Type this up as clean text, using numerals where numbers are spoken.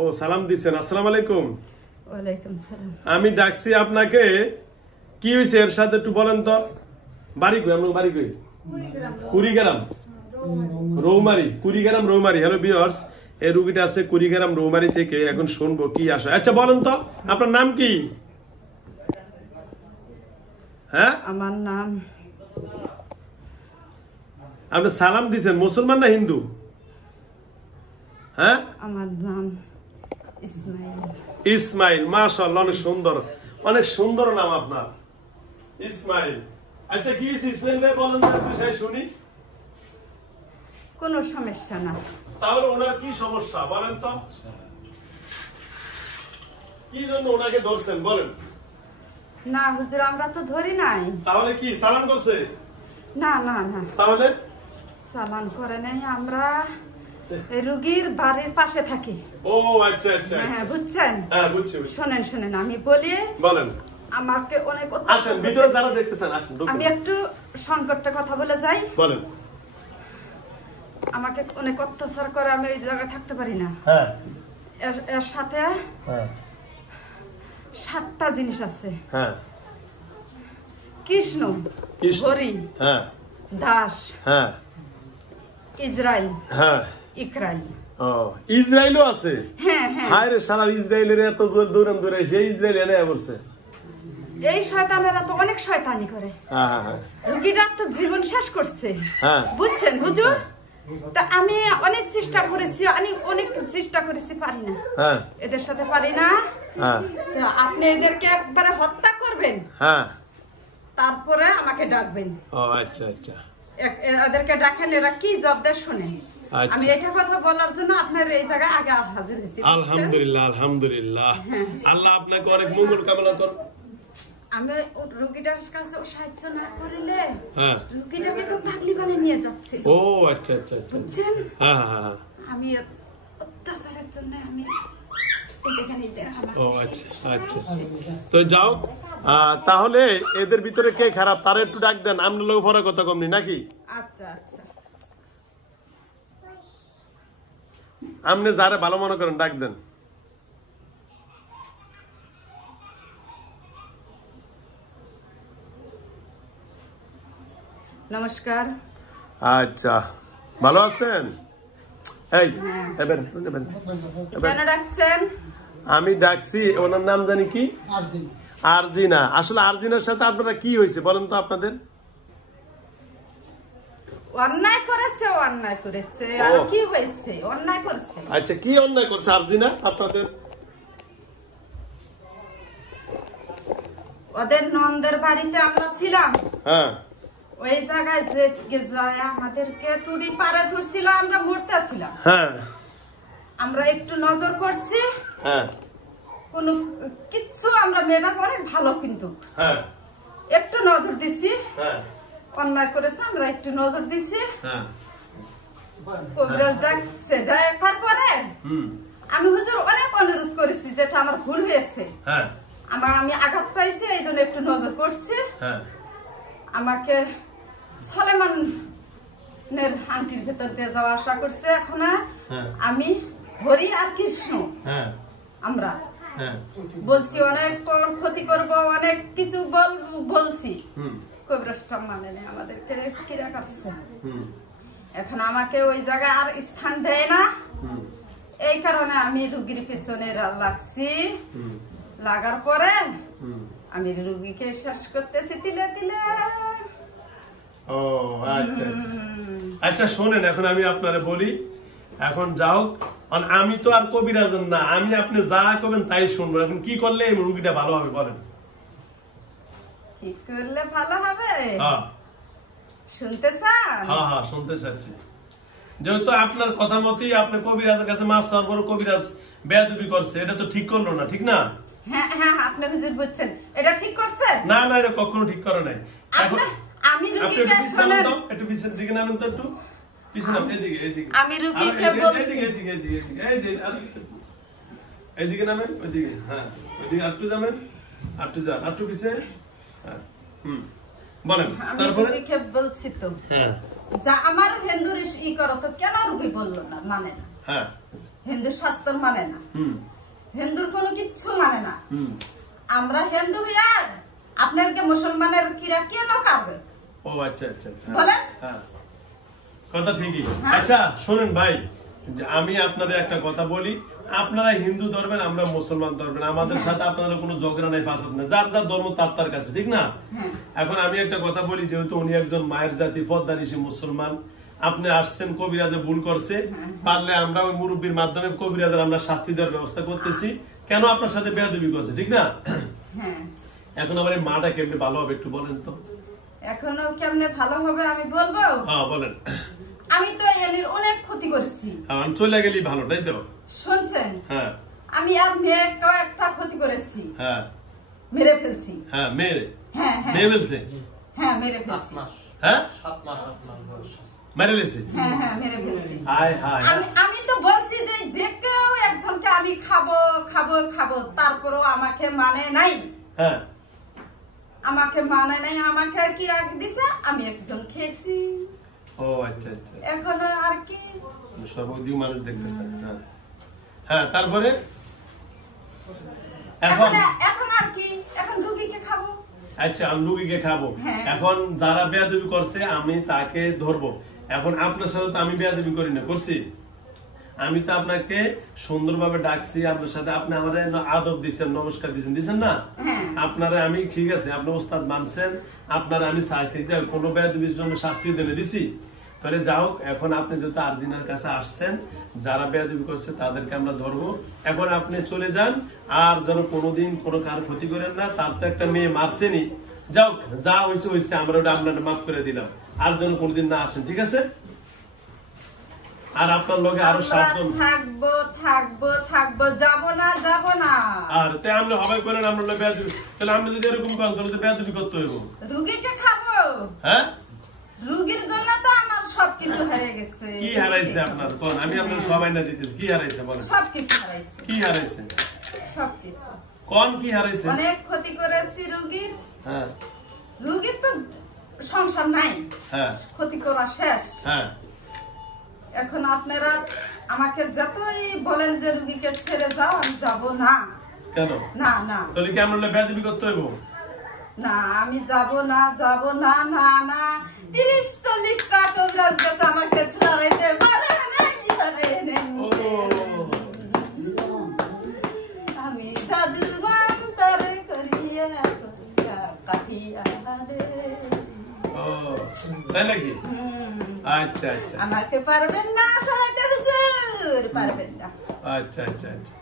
ও সালাম দিছেন। আসসালামু আলাইকুম। ওয়ালাইকুম সালাম। আমি ডাকছি আপনাকে, কি হয়েছে এর সাথে একটু বলেন তো। বাড়ি কই আপনার? বাড়ি কই? কুড়িগ্রাম রৌমারি। কুড়িগ্রাম রৌমারি। হ্যালো ভিউয়ার্স, এই রুগীটা আছে কুড়িগ্রাম রৌমারি থেকে। এখন শুনবো কি আসে। আচ্ছা বলেন তো আপনার নাম কি? হ্যাঁ, আমার নাম। আপনি সালাম দিছেন, মুসলমান না হিন্দু? হ্যাঁ, আমার নাম ইসমাইল। ইসমাইল, মাশাআল্লাহ, অনেক সুন্দর, অনেক সুন্দর নাম আপনার, ইসমাইল। আচ্ছা কি হয়েছে ইসমাইল ভাই, বলেন তো একটু শুনি। কোনো সমস্যা না। তাহলে ওনার কি সমস্যা বলেন তো, কি জন্য ওনাকে ধরছেন বলেন। না হুজুর, আমরা তো ধরি নাই। তাহলে কি সালাম করছে? না না না, তাহলে সালাম করে নাই। আমরা রুগীর বাড়ির পাশে থাকি। ও আচ্ছা আচ্ছা, হ্যাঁ বুঝছেন। হ্যাঁ বুঝছি। শোনেন শোনেন, আমি বলি, বলেন। আমাকে অনেক আসেন ভিতরে, যারা দেখতেছেন আসেন। আমি একটু সংকটটা কথা বলে যাই। বলেন। আমাকে অনেক অত্যাচার করে, আমি ওই জায়গায় থাকতে পারি না। হ্যাঁ, এর সাথে হ্যাঁ, 7টা জিনিস আছে। হ্যাঁ। কৃষ্ণ, হরি, হ্যাঁ, দাস, হ্যাঁ, ইসরাইল, হ্যাঁ। ইকরাইল। ও ইসরায়েলও আছে? হ্যাঁ হ্যাঁ। হায় রে, সারা ইসরায়েলের এত দৌড়ান দৌড়ে সেই ইসরায়েল এনে বলছে। এই শয়তানেরা তো অনেক শয়তানি করে। হ্যাঁ হ্যাঁ রুগীরা তো জীবন শেষ করছে। হ্যাঁ। বুঝছেন হুজুর, তা আমি অনেক চেষ্টা করেছি, অনেক চেষ্টা করেছি, পারি না। হ্যাঁ, এদের সাথে পারি না। হ্যাঁ, তো আপনি এদেরকে একবারে হত্যা করবেন, হ্যাঁ। তারপরে আমাকে ডাকবেন। ও আচ্ছা আচ্ছা। এদেরকে ডাকেন, এরা কি জবাব দেয় শোনেন। আচ্ছা। আমি এটা কথা বলার জন্য আপনার এই জায়গায় আগে হাজির হয়েছি। আলহামদুলিল্লাহ, আলহামদুলিল্লাহ। হ্যাঁ। আল্লাহ আপনাকে অনেক মঙ্গল কামনা করুন। আমি রুগীটার কাছে সাহায্য না করিলে হ্যাঁ, রুগীটাকে তো পাগলি বানিয়ে নিয়ে যাচ্ছে। ও আচ্ছা আচ্ছা আচ্ছা। বুঝছেন। হ্যাঁ হ্যাঁ হ্যাঁ। আমি অত্যাচারের জন্য আমি ও আচ্ছা আচ্ছা। তো যাও, তাহলে এদের ভিতরে কে খারাপ তারা একটু ডাক দেন, আমরা লোক ফরা কথা কমনি নাকি? আচ্ছা আচ্ছা। আপনি যারা ভালো মনে করেন ডাক দেন। নমস্কার। আচ্ছা, ভালো আছেন? এই এবার কেন ডাকছেন? আমি ডাকছি, ওনার নাম জানি কি? আরজিনা। আসলে আরজিনার সাথে আপনারা কি হয়েছে বলেন তো আপনাদের? অন্যায় করেছে, অন্যায় করেছে। আর কি হয়েছে? অন্যায় করেছে। আচ্ছা, কি অন্যায় করছে আরজিনা আপনাদের? ওদের নন্দের বাড়িতে আমরা ছিলাম। হ্যাঁ, ওই জায়গায় যে যায় আমাদেরকে টুড়ি পারে ধরছিল, আমরা মরতেছিলাম। হ্যাঁ, আমরা একটু নজর করছি, হ্যাঁ, কোনো কিচ্ছু, আমরা মেয়েরা অনেক ভালো, কিন্তু হ্যাঁ, একটু নজর দিছি। হ্যাঁ, অন্যায় করেছে, আমরা একটু নজর দিছি। হ্যাঁ। কবিরাজ ডাকছে, ডাকার পরে আমি হুজুর অনেক অনুরোধ করেছি, যেটা আমার ভুল হয়েছে, হ্যাঁ, আমি আঘাত পাইছি, এই জন্য একটু নজর করছি। হ্যাঁ। আমাকে সলেমানের আংটির ভেতর দিয়ে যাওয়া আসা করছে। এখন আমি হরি আর কৃষ্ণ, আমরা বলছি অনেক ক্ষতি করব, অনেক কিছু বলছি। কবিরাজটা মানে নেই, আমাদেরকে কিরা করছে। এখন আমাকে ওই জায়গায় আর স্থান দেয় না, এই কারণে আমি রুগীর পিছনে লাগছি। লাগার পরে আমি রুগীকে শেষ করতেছি তিলে তিলে। ও আচ্ছা আচ্ছা। আচ্ছা শোনেন, এখন আমি আপনারে বলি, এখন যাও, আমি তো আর কবিরাজন না, আমি আপনি যা করবেন তাই শুনবো। এখন কি করলে এই রুগীটা ভালো হবে বলেন? কি করলে ভালো হবে হ্যাঁ, শুনতে চান? হ্যাঁ হ্যাঁ, শুনতে চাচ্ছি। যেহেতু আপনার কথা মতোই আপনি কবিরাজের কাছে মাফ চাওয়ার পর কবিরাজ বেয়াদবি করছে, এটা তো ঠিক করলো না, ঠিক না? হ্যাঁ হ্যাঁ, আপনি হুজুর বুঝছেন, এটা ঠিক করছে না? না, এটা কখনো ঠিক করে নাই। এখন আমি রুগীকে শুনেন, একটু পিছনের দিকে নামেন তো, একটু পিছনে, এদিকে এদিকে। আমি রুগীকে বলছি, এদিকে এদিকে এদিকে, এই যে এদিকে নামেন, ওইদিকে। হ্যাঁ, ওইদিকে আটটু যাবেন, আটটু যান, আটটু পিছিয়ে। হ্যাঁ, বলেন। আমি তারপরে রুগীকে বলছি তো, হ্যাঁ, যা আমার হিন্দুর ই করো, তো কেন রুগী বললো না, মানে না। হ্যাঁ, হিন্দু শাস্ত্র মানে না, হিন্দুর কোনো কিচ্ছু মানে না। আমরা হিন্দু হইয়া আপনাকে মুসলমানের কিরা কেন কারবে? ও আচ্ছা আচ্ছা আচ্ছা, বলেন। হ্যাঁ কথা ঠিকই। আচ্ছা শোনেন ভাই, আমি আপনাদের একটা কথা বলি, আপনারা হিন্দু ধরবেন, আমরা মুসলমান ধরবেন, আমাদের সাথে আপনাদের কোনো ঝগড়া নাই, ফাসাদ নাই, যার যার ধর্ম তার তার কাছে, ঠিক না? এখন আমি একটা কথা বলি, যেহেতু উনি একজন মায়ের জাতি পদ্মানিশী মুসলমান, আপনি আসছেন, কবিরাজে ভুল করছে, পারলে আমরা ওই মুরব্বীর মাধ্যমে কবিরাজের আমরা শাস্তি দেওয়ার ব্যবস্থা করতেছি। কেন আপনার সাথে বেয়াদবি করছে, ঠিক না? এখন আমার এই মাটা কেমনে ভালো হবে একটু বলেন তো। এখনো কেমনে ভালো হবে আমি বলবো? হ্যাঁ বলেন। আমি তো এর অনেক ক্ষতি করেছি। চলে গেলি ভালো, তাই তো? শুনছেন? হ্যাঁ। আমি আর মেয়েকেও একটা ক্ষতি করেছি। হ্যাঁ। মেরে ফেলছি। হ্যাঁ মেরে। হ্যাঁ হ্যাঁ। মেরে ফেলছে? হ্যাঁ মেরে ফেলছি। হ্যাঁ 7 মাস বয়স। মেরে ফেলছে? হ্যাঁ হ্যাঁ মেরে ফেলছি। হায় হায়। আমি তো বলছি যে যে কেউ একজনকে আমি খাবো খাবো খাবো, তারপরেও আমাকে মানে নাই। হ্যাঁ আমাকে মানে নাই, আমাকে কি রাখ দিছে, আমি একজন খেয়েছি। ও আচ্ছা আচ্ছা। এখন আর কি সর্বদিক মানুষ দেখতেছে। হ্যাঁ হ্যাঁ তারপরে এখন এখন আর কি, এখন রুগীকে খাবো। আচ্ছা আমি রুগীকে খাবো। এখন যারা বেয়াদবি করছে আমি তাকে ধরবো। এখন আপনার সাথে তো আমি বেয়াদবি করি না, করছি? আমি তো আপনাকে সুন্দরভাবে ডাকছি, আপনার সাথে আপনি আমাদের আদব দিচ্ছেন, নমস্কার দিচ্ছেন না? আপনারা আমি ঠিক আছে, আপনি ওস্তাদ মানছেন, আপনারা আমি কোনো বেয়াদবির জন্য শাস্তি দিনে দিছি, তাহলে যাও। এখন আপনি যেহেতু আরজিনার কাছে আসছেন, যারা বেয়াদবি করছে তাদেরকে আমরা ধরবো। এখন আপনি চলে যান, আর যেন কোনোদিন কোনো কার ক্ষতি করেন না। তার তো একটা মেয়ে মারছেনি, যাও, যা হয়েছে হয়েছে, আমরা ওটা আপনার মাফ করে দিলাম, আর যেন কোনোদিন না আসেন, ঠিক আছে? আর আপনার লগে আরো 7 জন থাকবো থাকবো থাকবো, যাবো না যাবো না। আর তাই আমরা হবাই করেন, আমরা বেয়াদবি, তাহলে আপনি যদি এরকম করেন তাহলে তো বেয়াদবি করতে হইব। রুগীকে খাবো। হ্যাঁ রুগীর জন্য তো আমার সবকিছু হারিয়ে গেছে। কি হারাইছে আপনার? কোন আমি আপনার সবাই না দিতেছি, কি হারাইছে বলেন? সবকিছু হারাইছে। কি হারাইছে? সবকিছু। কোন কি হারাইছে? অনেক ক্ষতি করেছি রুগীর। হ্যাঁ রুগীর তো সংসার নাই। হ্যাঁ ক্ষতি করা শেষ। হ্যাঁ। এখন আপনারা আমাকে যতই বলেন যে রুগীকে ছেড়ে যাও, আমি যাব না। কেন? না না। তাহলে কি আমরা বেয়াদবি করতে হইব? না আমি যাব না, যাব না, না না। 30-40 টা কবিরাজ গেছে, আমাকে ছাড়াইতে পারে নাই, পারে নাই। আমি জাদু মন্ত্রে করিয়া কাটিয়া রে। ও তাই নাকি? আচ্ছা আচ্ছা। আমাকে পারবেন না সরাইতে, হুজুর পারবেন না। আচ্ছা আচ্ছা আচ্ছা।